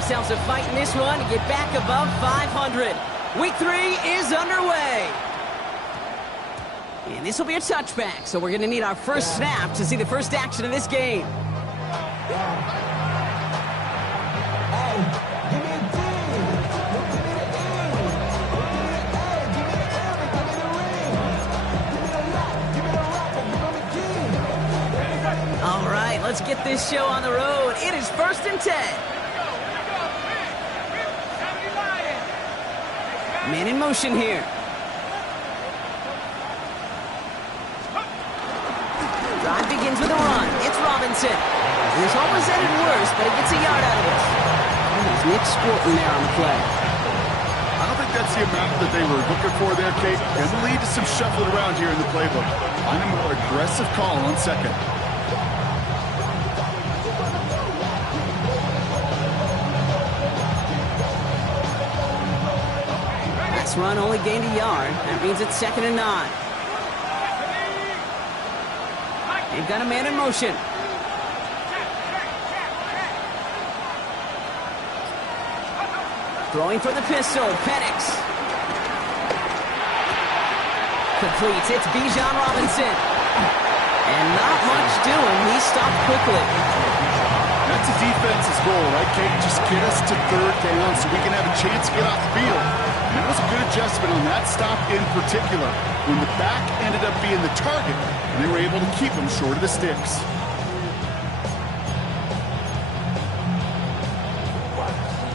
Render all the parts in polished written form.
ourselves a fight in this one to get back above 500. Week 3 is underway. And this will be a touchback, so we're going to need our first snap to see the first action of this game. All right, let's get this show on the road. It is 1st and 10. Man in motion here. Drive begins with a run. It's Robinson. His home was ended worse, but he gets a yard out of it. There's Nick Squirtin there on the play. I don't think that's the amount that they were looking for there, Kate. And lead to some shuffling around here in the playbook. Find a more aggressive call on second. This run only gained a yard. That means it's 2nd and 9. They've got a man in motion. Throwing for the pistol, Penix. Completes, it's Bijan Robinson. And not much doing, he stopped quickly. That's a defense's goal, right, Kate? Just get us to 3rd down so we can have a chance to get off the field. And it was a good adjustment on that stop in particular, when the back ended up being the target, and they were able to keep him short of the sticks.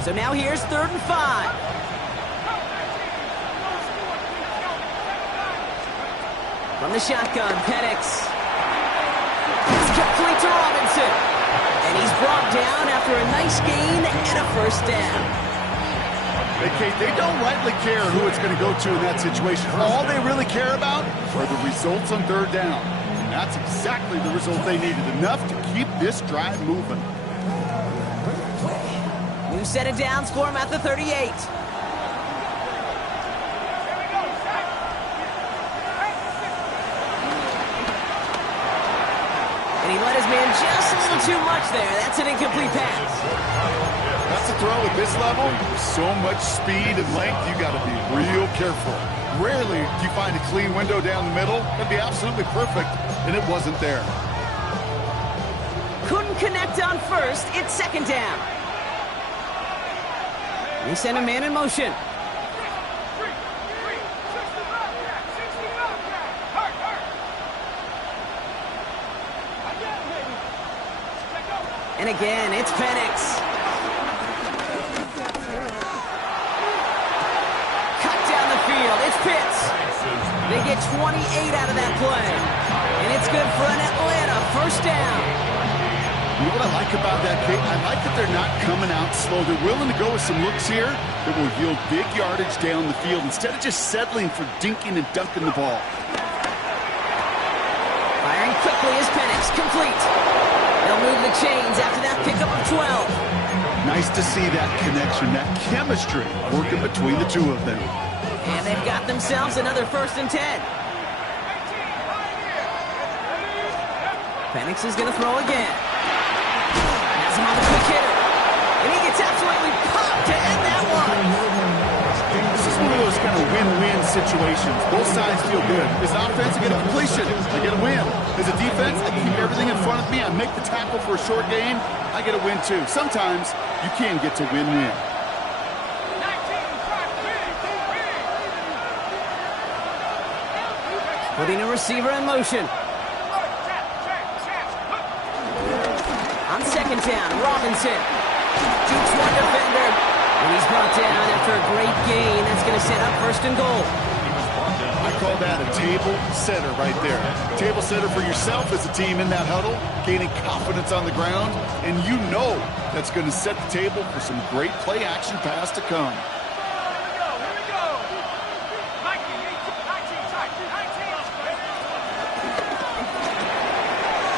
So now here's 3rd and 5. From the shotgun, Penix. It's complete to Robinson. And he's brought down after a nice gain and a 1st down. Hey, Kate, they don't rightly care who it's going to go to in that situation. All they really care about are the results on 3rd down. And that's exactly the result they needed. Enough to keep this drive moving. New set of downs for him at the 38. And he let his man just a little too much there. That's an incomplete pass. That's a throw at this level. So much speed and length, you got to be real careful. Rarely do you find a clean window down the middle. That'd be absolutely perfect, and it wasn't there. Couldn't connect on 1st. It's 2nd down. They send a man in motion. And again, it's Penix. Cut down the field. It's Pitts. They get 28 out of that play. And it's good for an Atlanta 1st down. You know what I like about that, Kate? I like that they're not coming out slow. They're willing to go with some looks here that will yield big yardage down the field instead of just settling for dinking and dunking the ball. Firing quickly is Penix. Complete. They'll move the chains after that pickup of 12. Nice to see that connection, that chemistry working between the two of them. And they've got themselves another 1st and 10. Penix is going to throw again. Has him on the quick hitter. And he gets absolutely popped to end that one. This is one of those kind of win-win situations. Both sides feel good. As an offense, I get a completion. I get a win. As a defense, I keep everything in front of me. I make the tackle for a short gain. I get a win, too. Sometimes you can get to win-win. Putting a receiver in motion. On 2nd down, Robinson. Shoots one defender. And he's brought down after a great gain. That's going to set up 1st and goal. I call that a table setter right there. Table setter for yourself as a team in that huddle, gaining confidence on the ground, and you know that's going to set the table for some great play action pass to come.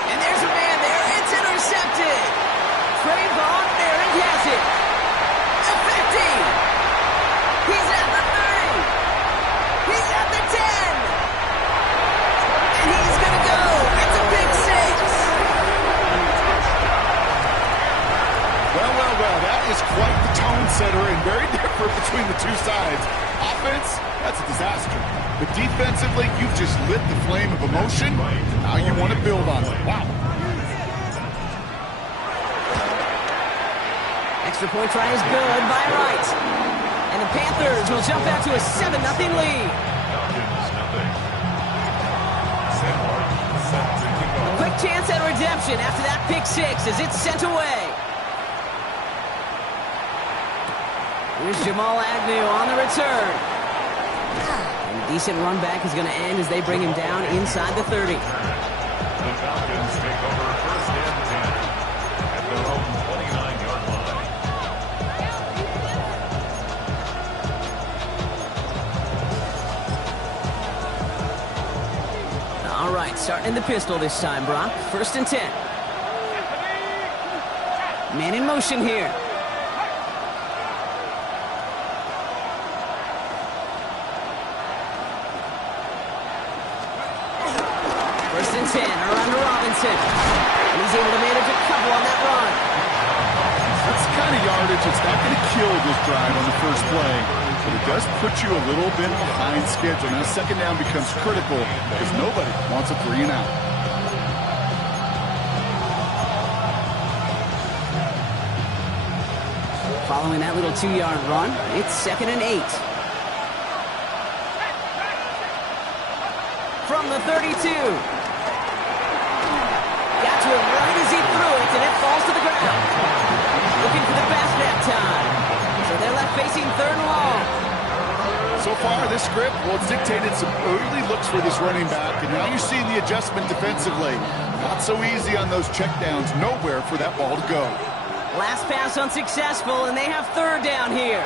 And there's a man there. It's intercepted. Trayvon, there he has it. The 50. He's at the 30. He's at the 10. And he's going to go. It's a big 6. Well, that is quite center and very different between the two sides. Offense, that's a disaster. But defensively, you've just lit the flame of emotion. Now you want to build on it. Wow. Extra point try is good by Wright. And the Panthers will jump out to a 7-0 lead. A quick chance at redemption after that pick six as it's sent away. Here's Jamal Agnew on the return. And a decent run back is going to end as they bring him down inside the 30. The Falcons take over first and 10 at their own 29-yard line. All right, starting in the pistol this time, Brock. First and 10. Man in motion here. First and 10, around to Robinson. And he's able to manage a couple on that run. That's the kind of yardage that's not going to kill this drive on the first play, but it does put you a little bit behind schedule. Now, second down becomes critical because nobody wants a 3 and out. Following that little 2-yard run, it's 2nd and 8. From the 32. Got to it right as he threw it, and it falls to the ground. Looking for the pass that time. So they're left facing 3rd and long. So far, this script, well, it's dictated some early looks for this running back, and now you're seeing the adjustment defensively. Not so easy on those checkdowns. Nowhere for that ball to go. Last pass unsuccessful, and they have 3rd down here.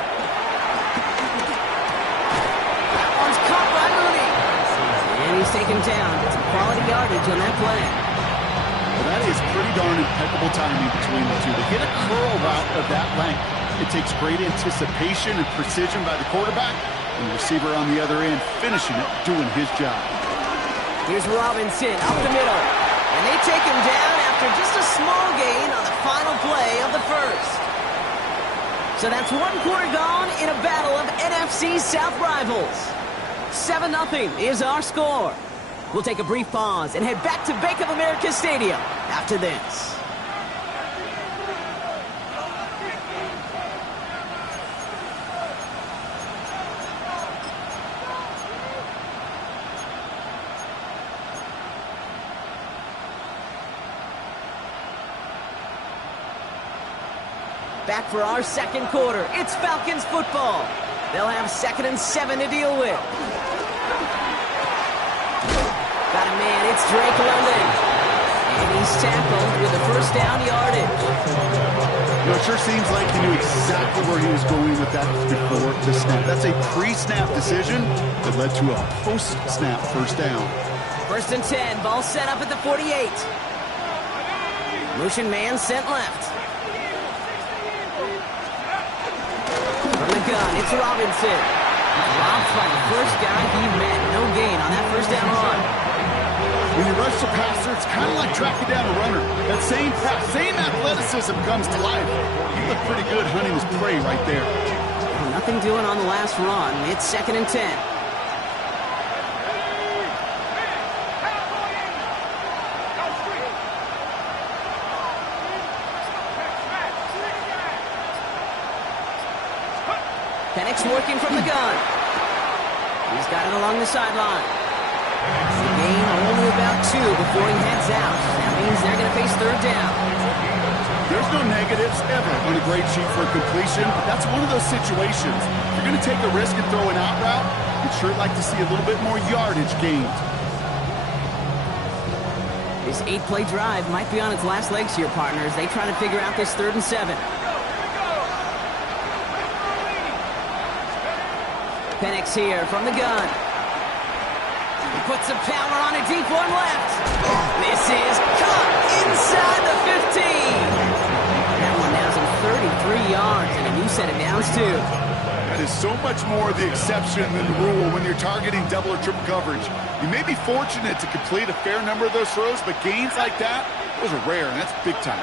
That one's caught by Mooney. And he's taken down. Some quality yardage on that play. Well, that is pretty darn impeccable timing between the two. To hit a curl route of that length, it takes great anticipation and precision by the quarterback, and the receiver on the other end finishing it, doing his job. Here's Robinson up the middle. And they take him down after just a small gain on the final play of the first. So that's 1 quarter gone in a battle of NFC South rivals. 7-0 is our score. We'll take a brief pause and head back to Bank of America Stadium after this. Back for our second quarter. It's Falcons football. They'll have 2nd and 7 to deal with. Got a man, it's Drake London. And he's tackled with a first down yardage. You know, it sure seems like he knew exactly where he was going with that before the snap. That's a pre-snap decision that led to a post-snap first down. 1st and 10, ball set up at the 48. Motion man sent left. From the gun, it's Robinson. Robbed by the first guy he met. No gain on that first down run. When you rush the passer, it's kind of like tracking down a runner. That same pass, same athleticism comes to life. You look pretty good hunting his prey right there. Nothing doing on the last run. It's 2nd and 10. Penix working from the gun. He's got it along the sideline. Gain only about 2 before he heads out. That means they're going to face 3rd down. There's no negatives ever on a grade sheet for a completion, but that's one of those situations. If you're going to take a risk and throw an out route, you'd sure like to see a little bit more yardage gained. This 8-play drive might be on its last legs here, partners. They try to figure out this 3rd and 7. Penix here from the gun. He puts some power on a deep one left. This is caught inside the 15. That one now is in 33 yards and a new set of downs too. That is so much more the exception than the rule when you're targeting double or triple coverage. You may be fortunate to complete a fair number of those throws, but gains like that, those are rare, and that's big time.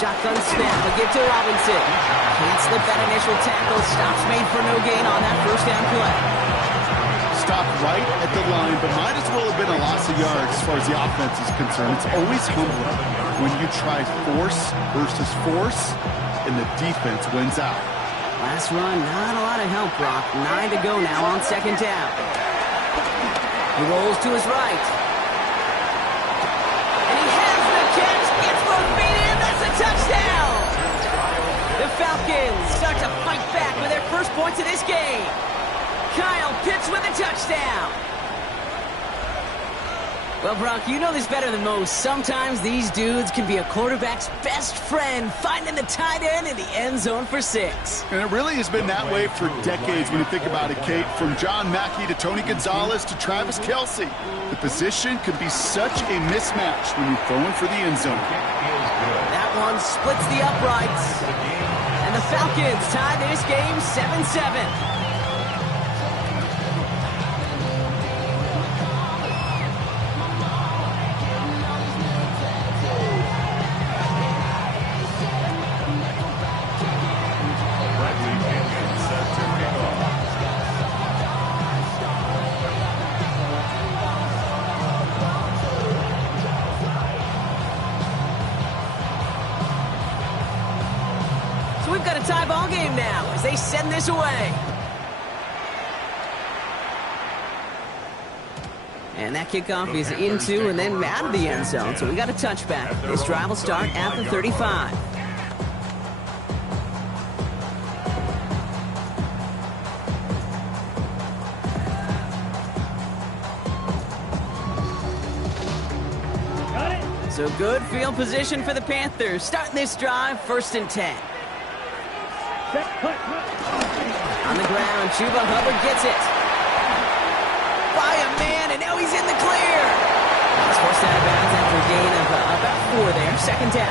Shotgun snap, a give to Robinson. Can't slip that initial tackle. Stops made for no gain on that first down play. Stopped right at the line, but might as well have been a loss of yards as far as the offense is concerned. It's always humbling when you try force versus force, and the defense wins out. Last run, not a lot of help, Brock. 9 to go now on second down. He rolls to his right. And he has the catch. Gets both feet in. That's a touchdown. The Falcons start to fight back with their first points of this game. Kyle Pitts with a touchdown. Well, Brock, you know this better than most. Sometimes these dudes can be a quarterback's best friend, finding the tight end in the end zone for 6. And it really has been that way for decades when you think about it, Kate. From John Mackey to Tony Gonzalez to Travis Kelce. The position could be such a mismatch when you're throwing for the end zone. That one splits the uprights. And the Falcons tie this game 7-7. We've got a tie ball game now as they send this away. And that kickoff is into and then out of the end zone. So we got a touchback. This drive will start at the 35. So good field position for the Panthers. Starting this drive, 1st and 10. On the ground, Chuba Hubbard gets it. By a man, and now he's in the clear. He's forced out of bounds after a gain of about 4 there. 2nd down.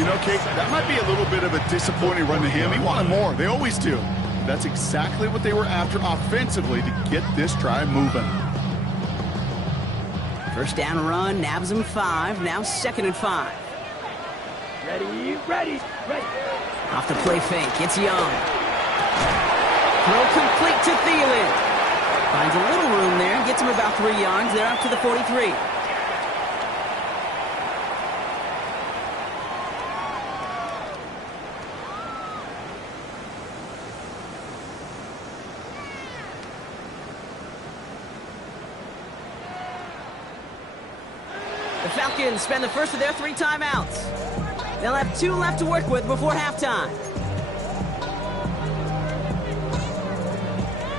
You know, Kate, that might be a little bit of a disappointing run to him. He wanted more. They always do. That's exactly what they were after offensively to get this drive moving. 1st down run, nabs him 5. Now 2nd and 5. Ready. Off the play fake, it's Young. Throw complete to Thielen. Finds a little room there, gets him about 3 yards. They're up to the 43. The Falcons spend the first of their 3 timeouts. They'll have 2 left to work with before halftime.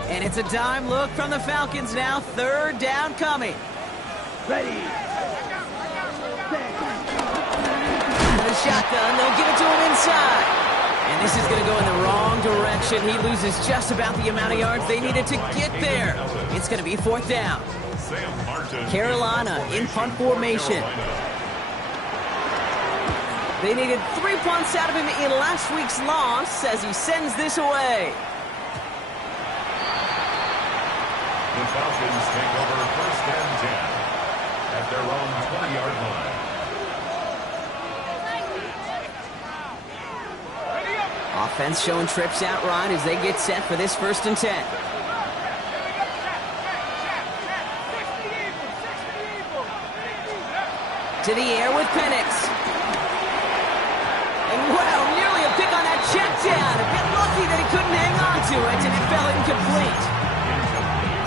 And it's a dime look from the Falcons now. 3rd down coming. Ready. The shotgun, they'll give it to him inside. And this is going to go in the wrong direction. He loses just about the amount of yards they needed to get there. It's going to be 4th down. Carolina in punt formation. They needed 3 punts out of him in last week's loss as he sends this away. The Falcons take over 1st and 10 at their own 20-yard line. Offense showing trips out right as they get set for this 1st and 10. To the air with Penix. And wow, nearly a pick on that check down. A bit lucky that he couldn't hang on to it, and it fell incomplete.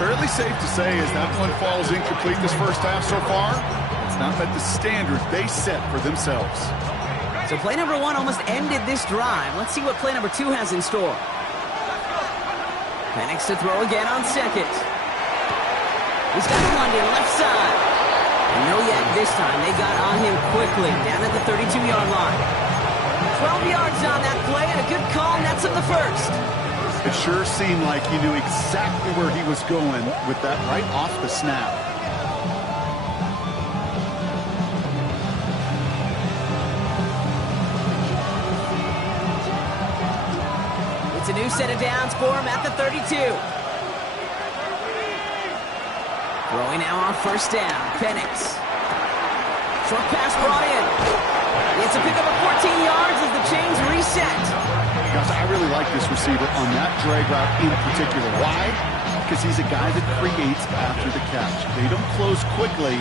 Fairly safe to say as that one falls incomplete this first half so far, it's not met the standard they set for themselves. So play number 1 almost ended this drive. Let's see what play number 2 has in store. Penix to throw again on 2nd. He's got London left side. And no yak this time. They got on him quickly down at the 32-yard line. 12 yards on that play and a good call nets him the 1st. It sure seemed like he knew exactly where he was going with that right off the snap. It's a new set of downs for him at the 32. Throwing now on 1st down. Penix. Short pass brought in. It's a pick of like this receiver on that drag route in particular. Why? Because he's a guy that creates after the catch. They don't close quickly.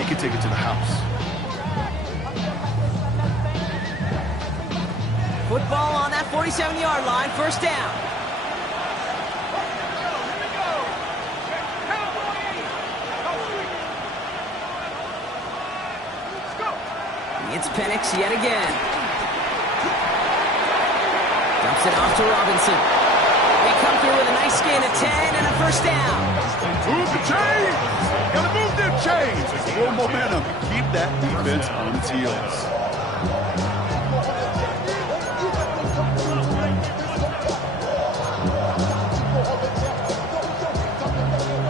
He can take it to the house. Football on that 47-yard line, first down. It's Penix yet again. Dumps it off to Robinson. They come through with a nice gain of 10 and a first down. Move the chains! Gotta move them chains! More momentum. Keep that defense on its heels.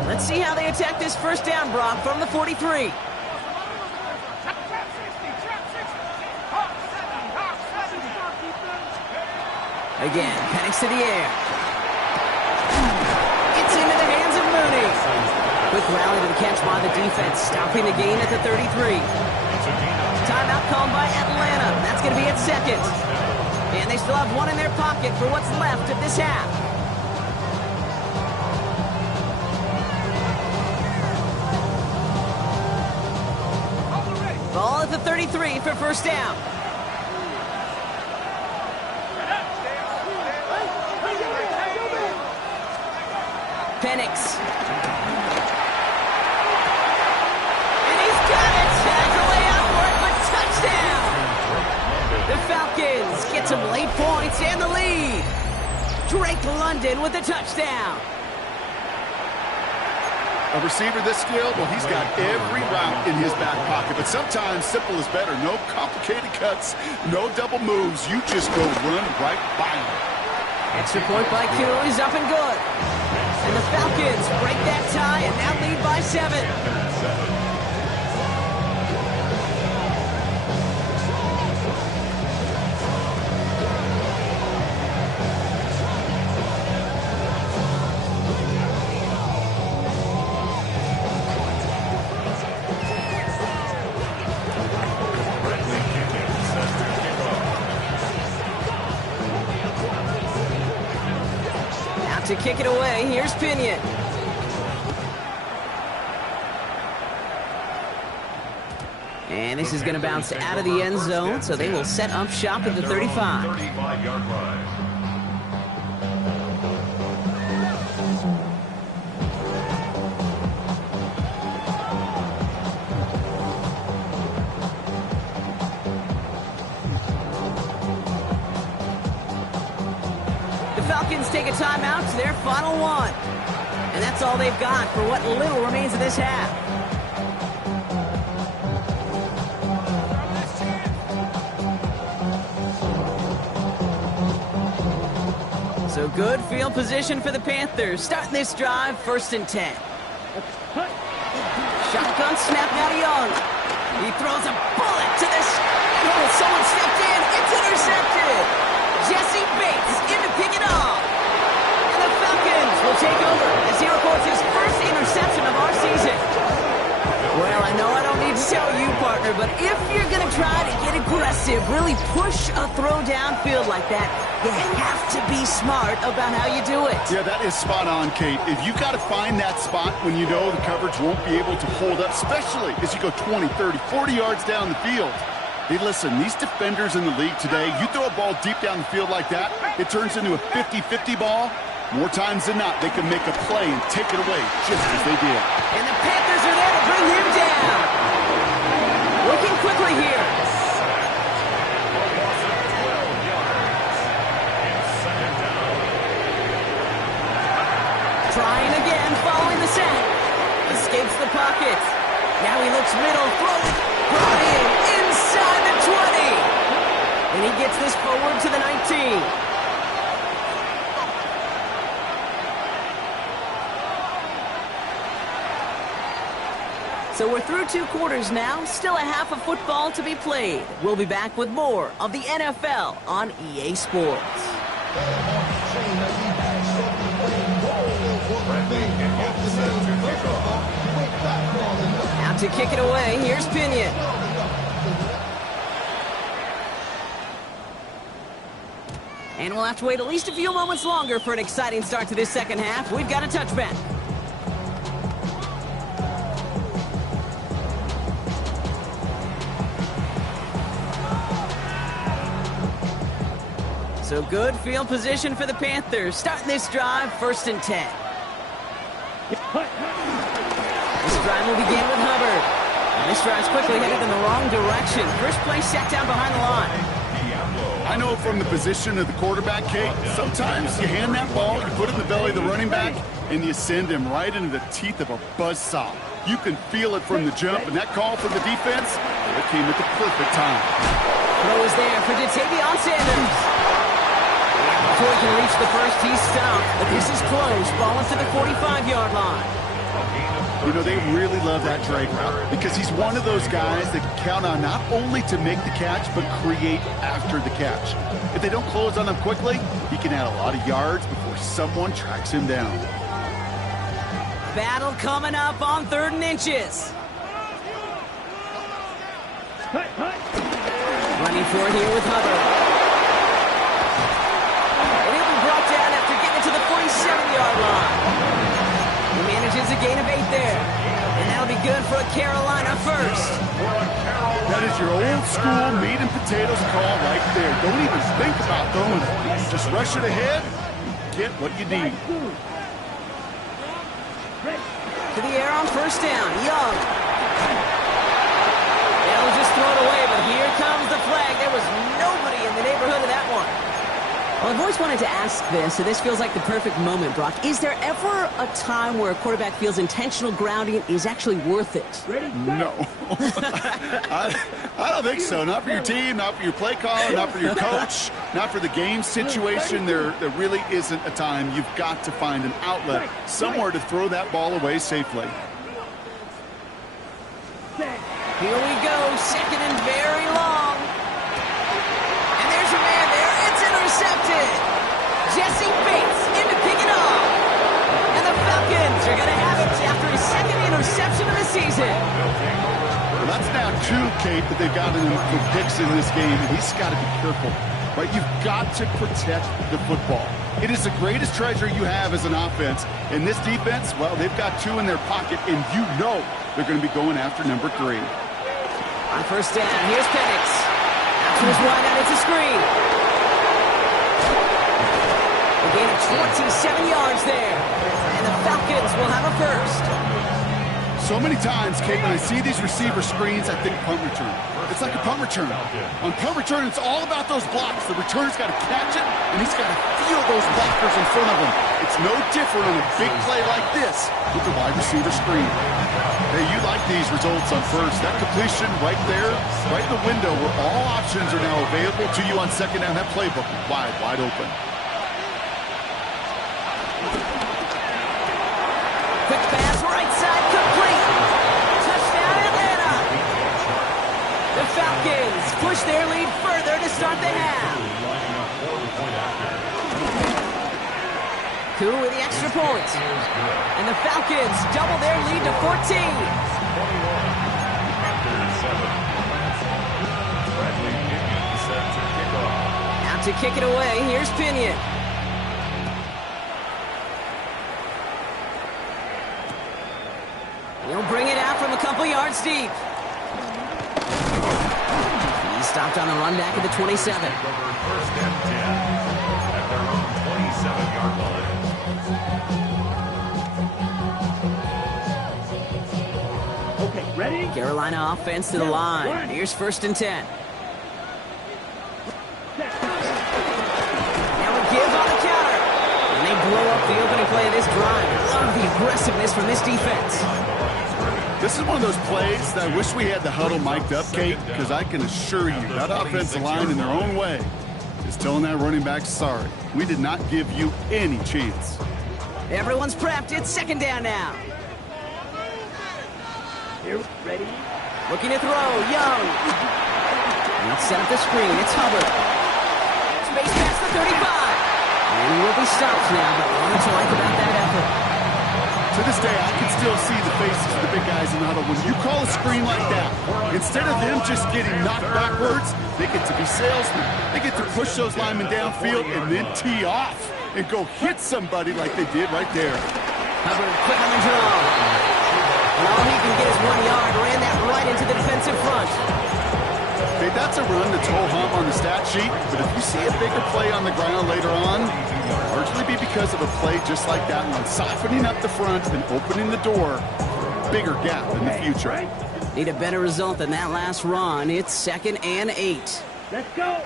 Let's see how they attack this first down, Brock, from the 43. Again, Penix to the air. It's into the hands of Mooney. Quick rally to the catch by the defense, stopping the gain at the 33. Timeout called by Atlanta. That's going to be at second. And they still have one in their pocket for what's left of this half. Ball at the 33 for first down. Penix. And he's got it. Tags away out for it, but touchdown. The Falcons get some late points and the lead. Drake London with the touchdown. A receiver this skilled, well, he's got every route in his back pocket. But sometimes simple is better. No complicated cuts, no double moves. You just go run right by him. Extra point by Q is up and good. And the Falcons break that tie and now lead by 7. To kick it away, here's Pinion. And this is going to bounce out of the end zone, so they will set up shop at the 35. 35-yard line. Falcons take a timeout to their final one. And that's all they've got for what little remains of this half. So good field position for the Panthers. Starting this drive, 1st and 10. Shotgun snap now to Young. He throws a bullet to this. Oh, someone stepped in. It's intercepted. Jesse Bates in to pick it off. And the Falcons will take over as he records his first interception of our season. Well, I know I don't need to tell you, partner, but if you're going to try to get aggressive, really push a throw downfield like that, you have to be smart about how you do it. Yeah, that is spot on, Kate. If you've got to find that spot when you know the coverage won't be able to hold up, especially as you go 20, 30, 40 yards down the field. Hey, listen, these defenders in the league today, you throw a ball deep down the field like that, it turns into a 50-50 ball. More times than not, they can make a play and take it away just as they did. And the Panthers are there to bring him down. Looking quickly here. Trying again, following the sack. Escapes the pocket. Now he looks middle, throwing, brought in, inside the 20. And he gets this forward to the 19. So we're through 2 quarters now, still a half of football to be played. We'll be back with more of the NFL on EA Sports. Out to kick it away, here's Pinion. And we'll have to wait at least a few moments longer for an exciting start to this second half. We've got a touchback. So good field position for the Panthers. Starting this drive, 1st and 10. This drive will begin with Hubbard. And this drive's quickly headed in the wrong direction. First play set down behind the line. I know from the position of the quarterback, Kate, sometimes you hand that ball, you put it in the belly of the running back, and you send him right into the teeth of a buzzsaw. You can feel it from the jump, and that call from the defense, it came at the perfect time. Throw is there for Ja'Tavion Sanders. Before he can reach the first, he's stopped, but this is close. Ball into the 45-yard line. You know, they really love that drag route because he's one of those guys that can count on not only to make the catch, but create after the catch. If they don't close on him quickly, he can add a lot of yards before someone tracks him down. Battle coming up on 3rd and inches. Running for it here with Hubbard. And he'll be brought down after getting to the 47-yard line. He manages a gain of 8 there. And that'll be good for a Carolina first. That is your old school meat and potatoes call right there. Don't even think about throwing it. Just rush it ahead, get what you need. To the air on 1st down, Young. They'll just throw it away, but here comes the flag. There was nobody in the neighborhood of that one. Well, I've always wanted to ask this, so this feels like the perfect moment, Brock. Is there ever a time where a quarterback feels intentional grounding is actually worth it? No. I don't think so. Not for your team, not for your play caller, not for your coach, not for the game situation. There really isn't a time. You've got to find an outlet, somewhere to throw that ball away safely. Here we go, 2nd and very long. And there's your man there. It's intercepted. Jesse Bates in to pick it off. And the Falcons are going to have it after his 2nd interception of the season. Well, that's now 2, Kate, that they've gotten for picks in this game, and he's got to be careful. Right? You've got to protect the football. It is the greatest treasure you have as an offense. And this defense, well, they've got 2 in their pocket, and you know they're going to be going after number 3. On 1st down, here's Penix. Out to his wide out, it's a screen. A gain of 27 yards there. And the Falcons will have a first. So many times, Kate, when I see these receiver screens, I think punt return. It's like a punt return. On punt return, it's all about those blocks. The returner's got to catch it, and he's got to feel those blockers in front of him. It's no different on a big play like this with the wide receiver screen. Hey, you like these results on first. That completion right there, right in the window where all options are now available to you on 2nd down. That playbook wide open. Quick pass, right side, complete. Touchdown, Atlanta. The Falcons push their lead further to start the half. Koo with the extra point. And the Falcons double their lead to 14. Out to kick it away, here's Pinion. He'll bring it out from a couple yards deep. He's stopped on the run back at the 27. 1st and 10 at their own 27-yard line. Okay, ready? Carolina offense to the line. Here's 1st and 10. Now a give on the counter. And they blow up the opening play of this drive. Love the aggressiveness from this defense. This is one of those plays that I wish we had the huddle mic'd up, Kate, because I can assure you that offensive line in their own way is telling that running back, sorry, we did not give you any chance. Everyone's prepped. It's 2nd down now. Here, ready? Looking to throw. Young. And let's set up the screen. It's Hubbard. Space past the 35. And he will be stopped now, but what did you like about that effort? To this day, I can still see the faces of the big guys in the huddle. When you call a screen like that, instead of them just getting knocked backwards, they get to be salesmen. They get to push those linemen downfield and then tee off and go hit somebody like they did right there. Hubbard quick on the draw. And all he can get is 1 yard. Ran that right into the defensive front. Okay, that's a run that's ho-hum on the stat sheet, but if you see a bigger play on the ground later on, largely be because of a play just like that one, softening up the front and opening the door, bigger gap in the future. Need a better result than that last run. It's 2nd and 8. Let's go.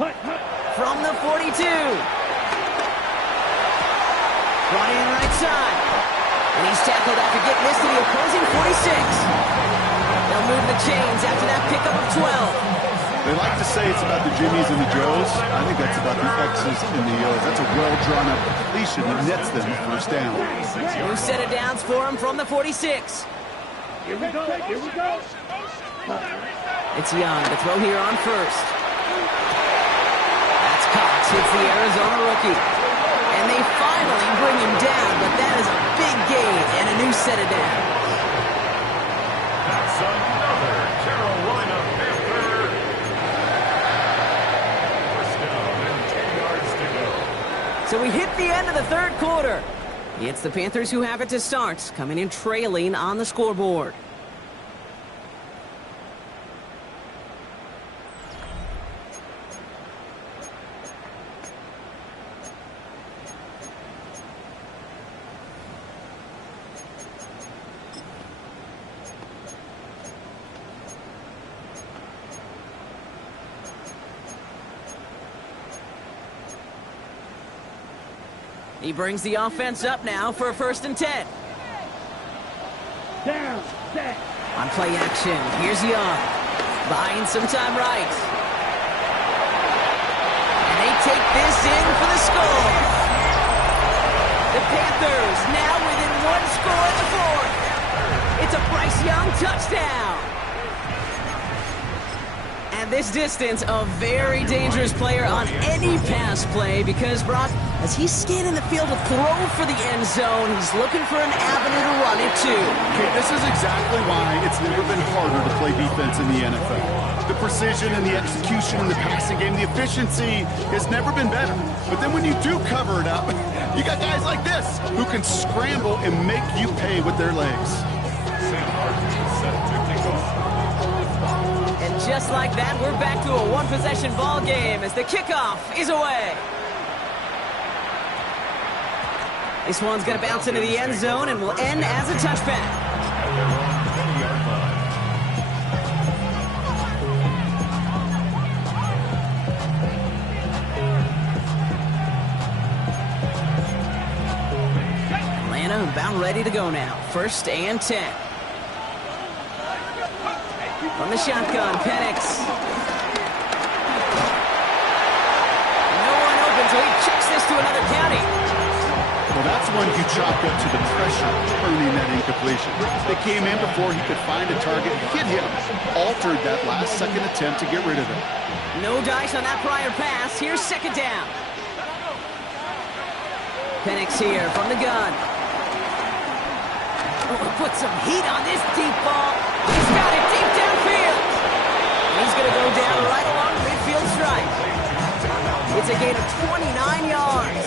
Hut, hut. From the 42. Brought in right side. And he's tackled after getting this to the opposing 46. They'll move the chains after that pickup of 12. They like to say it's about the Jimmies and the Joes. I think that's about the X's and the O's. That's a well-drawn-up completion that nets them the first down. New set of downs for him from the 46. Here we go. Here we go. It's Young to throw here on first. That's Cox. Hits the Arizona rookie. And they finally bring him down, but that is a big gain and a new set of downs. That's another Carolina Panther. First down and 10 yards to go. So we hit the end of the third quarter. It's the Panthers who have it to start, coming in trailing on the scoreboard. He brings the offense up now for a 1st and 10. Down. Set. On play action, here's Young. Buying some time right. And they take this in for the score. The Panthers now within 1 score in the 4th. It's a Bryce Young touchdown. And this distance, a very dangerous player on any pass play because, Brock, as he's scanning the field to throw for the end zone, he's looking for an avenue to run it to. Okay, this is exactly why it's never been harder to play defense in the NFL. The precision and the execution in the passing game, the efficiency has never been better. But then when you do cover it up, you got guys like this who can scramble and make you pay with their legs. And just like that, we're back to a one-possession ball game as the kickoff is away. This one's going to bounce into the end zone and will end as a touchback. Atlanta about ready to go now. 1st and 10. From the shotgun, Penix. No one open, so he chucks this to another county. Well, that's one you chalk up to the pressure earning that incompletion. They came in before he could find a target, hit him, altered that last-second attempt to get rid of it. No dice on that prior pass. Here's 2nd down. Penix here from the gun. Oh, put some heat on this deep ball. He's got it deep downfield. He's going to go down right along the midfield stripe. It's a gain of 29 yards.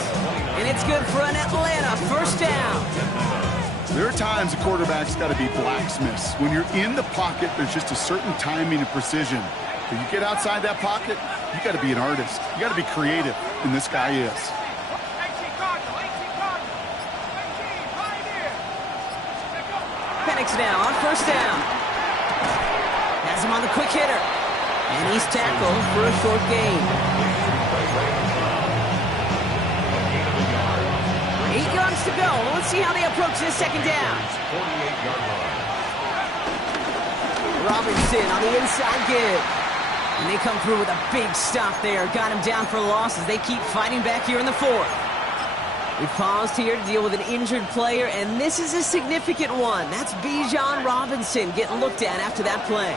And it's good for an Atlanta 1st down. There are times a quarterback's got to be blacksmiths. When you're in the pocket, there's just a certain timing and precision. When you get outside that pocket, you got to be an artist. You got to be creative, and this guy is. Penix now on 1st down. Has him on the quick hitter. And he's tackled for a short gain. 8 yards to go. Let's see how they approach this 2nd down. Robinson on the inside give. And they come through with a big stop there. Got him down for loss as they keep fighting back here in the 4th. We paused here to deal with an injured player, and this is a significant one. That's Bijan Robinson getting looked at after that play.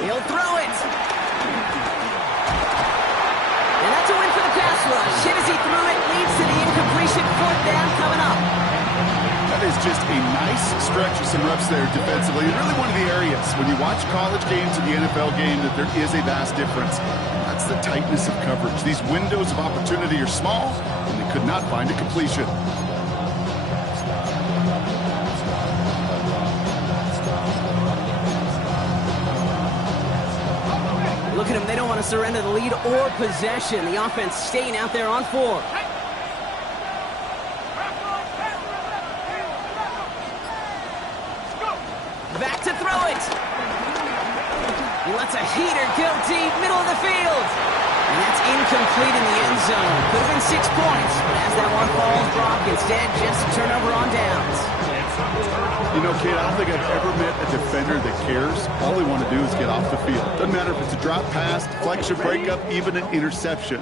He'll throw it. And that's a win for the pass rush. Hit as he threw it, leads to the incomplete completion, 4th down coming up. That is just a nice stretch of some reps there defensively. And really one of the areas, when you watch college games and the NFL game, that there is a vast difference. That's the tightness of coverage. These windows of opportunity are small, and they could not find a completion. Look at them. They don't want to surrender the lead or possession. The offense staying out there on 4. Back to throw it. He lets a heater go deep, middle of the field. And that's incomplete in the end zone. Could have been 6 points, but as that one falls, Brock, instead just a turnover on downs. You know, Kate, I don't think I've ever met a defender that cares. All they want to do is get off the field. Doesn't matter if it's a drop pass, deflection, breakup, even an interception.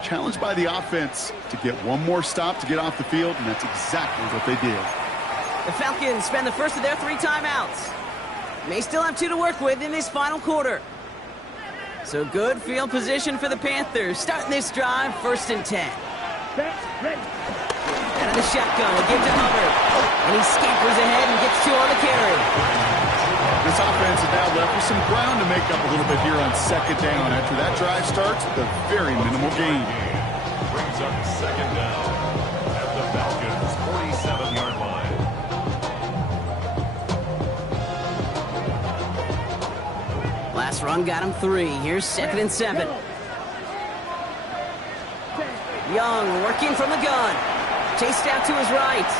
Challenged by the offense to get one more stop to get off the field, and that's exactly what they did. The Falcons spend the first of their 3 timeouts. May still have 2 to work with in this final quarter. So good field position for the Panthers. Starting this drive, 1st and 10. Out of the shotgun, a give to Hubbard. And he scampers ahead and gets 2 on the carry. This offense is now left with some ground to make up a little bit here on 2nd down. After that drive starts, the very minimal gain. Brings up 2nd down at the Falcons' 47-yard line. Last run got him 3. Here's 2nd and 7. Young working from the gun. Chased out to his right.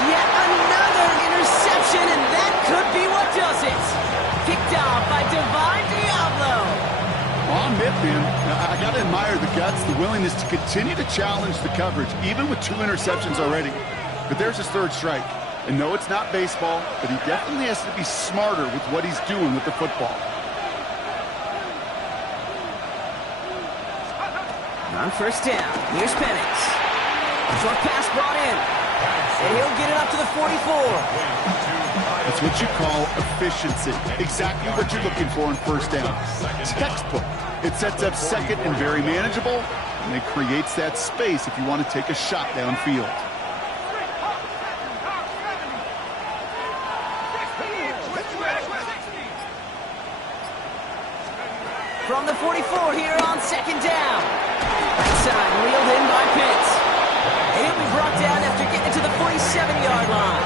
Yet another interception, and that could be what does it. Picked off by Divine Diablo. Well, I'll admit, man, I got to admire the guts, the willingness to continue to challenge the coverage, even with 2 interceptions already. But there's his 3rd strike. And no, it's not baseball, but he definitely has to be smarter with what he's doing with the football. On 1st down, here's Penix. Short pass brought in. And he'll get it up to the 44. That's what you call efficiency. Exactly what you're looking for in 1st down. Textbook. It sets up 2nd and very manageable, and it creates that space if you want to take a shot downfield. From the 44 here on 2nd down. Outside, wheeled in by Pitts. And he'll be brought down after getting to the 47-yard line.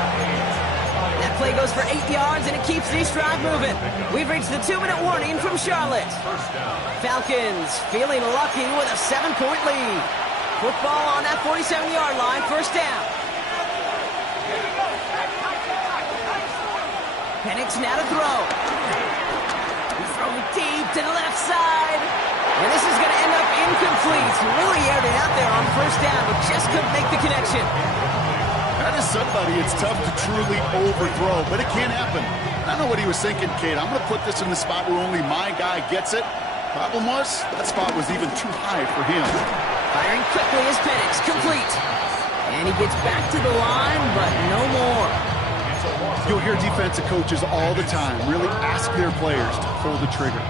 That play goes for 8 yards, and it keeps this drive moving. We've reached the 2-minute warning from Charlotte. Falcons feeling lucky with a 7-point lead. Football on that 47-yard line, 1st down. Penix now to throw. Throw deep to the left side. And this is going to end up incomplete. Really aired it out there on 1st down, but just couldn't make the connection. That is somebody it's tough to truly overthrow, but it can happen. I don't know what he was thinking, Kate. I'm going to put this in the spot where only my guy gets it. Problem was, that spot was even too high for him. Firing quickly is Penix, complete. And he gets back to the line, but no more. You'll hear defensive coaches all the time really ask their players to pull the trigger.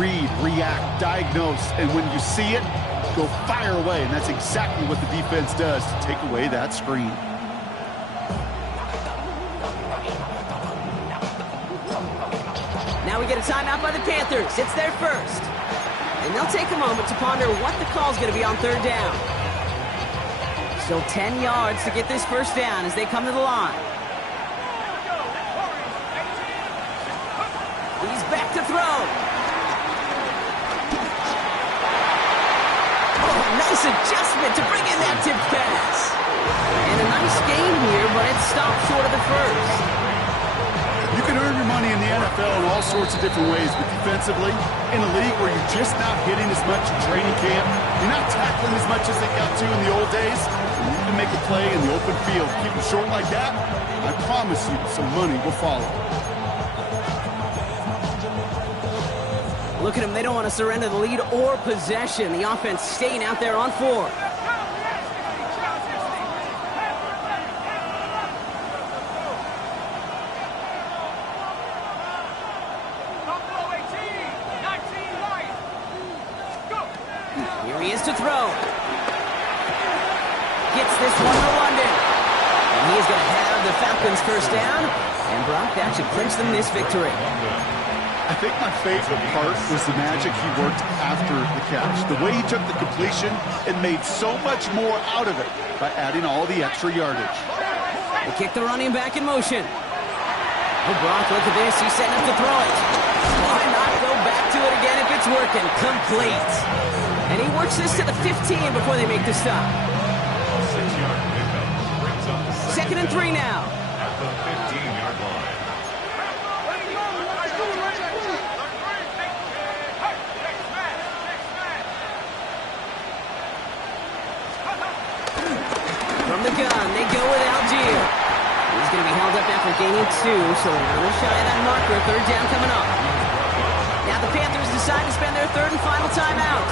Read, react, diagnose, and when you see it, go fire away. And that's exactly what the defense does to take away that screen. Now we get a timeout by the Panthers. It's their 1st. And they'll take a moment to ponder what the call's going to be on 3rd down. Still 10 yards to get this 1st down as they come to the line. He's back to throw. Oh, nice adjustment to bring in that tip pass. And a nice game here, but it stopped short of the 1st. You can earn your money in the NFL in all sorts of different ways, but defensively, in a league where you're just not hitting as much in training camp, you're not tackling as much as they got to in the old days, you can make a play in the open field. Keep it short like that, I promise you some money will follow. Look at them. They don't want to surrender the lead or possession. The offense staying out there on 4. Here he is to throw. Gets this one to London. And he is going to have the Falcons first down. And Brock, that should clinch them this victory. I think my favorite part was the magic he worked after the catch. The way he took the completion and made so much more out of it by adding all the extra yardage. They kick the running back in motion. Oh, Brock, look at this. He's setting up to throw it. Why not go back to it again if it's working? Complete. And he works this to the 15 before they make the stop. 6-yard pickup brings up the Second and 3 now. at the 15-yard line. From the gun, they go with Algier. He's going to be held up after gaining 2, so a little shy of that marker. Third down coming up. Now the Panthers decide to spend their third and final timeout.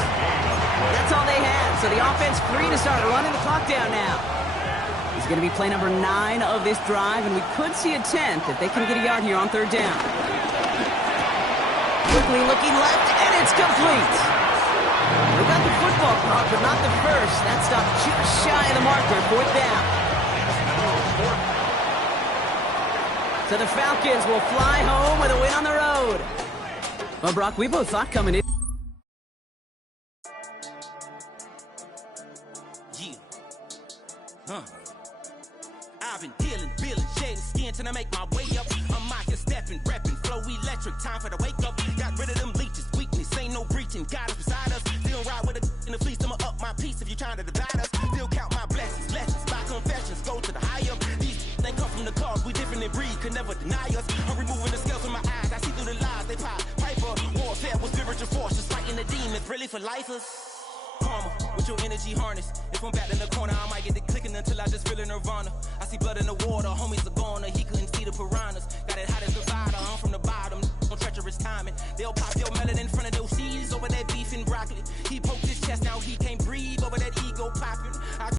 That's all they had, so the offense free to start running the clock down now. He's going to be play number 9 of this drive, and we could see a 10th if they can get a yard here on third down. Quickly looking left, and it's complete. We got the football caught, but not the first. That stopped just shy of the marker, fourth down. So the Falcons will fly home with a win on the road. Well, Brock, we both thought coming in. I've been dealing, shedding skin till I make my way up. I'm out here stepping, repping, flow electric, time for the wake up. Got rid of them leeches, weakness, ain't no breaching. God is beside us, still ride with a in the fleece. I'ma up my piece if you trying to divide us. Still count my blessings, lessons, my confessions, go to the higher. These they come from the cause, we different in breed, could never deny us. I'm removing the scales from my eyes, I see through the lies they pop. Piper, warfare with spiritual forces, fighting the demons, really for lifers. Karma, with your energy harness. If I'm back in the corner, I might get the clicking until I just feel a nirvana. I see blood in the water, homies are gone, he couldn't see the piranhas. Got it hot as the bottom, I'm from the bottom, no treacherous timing. They'll pop your melon in front of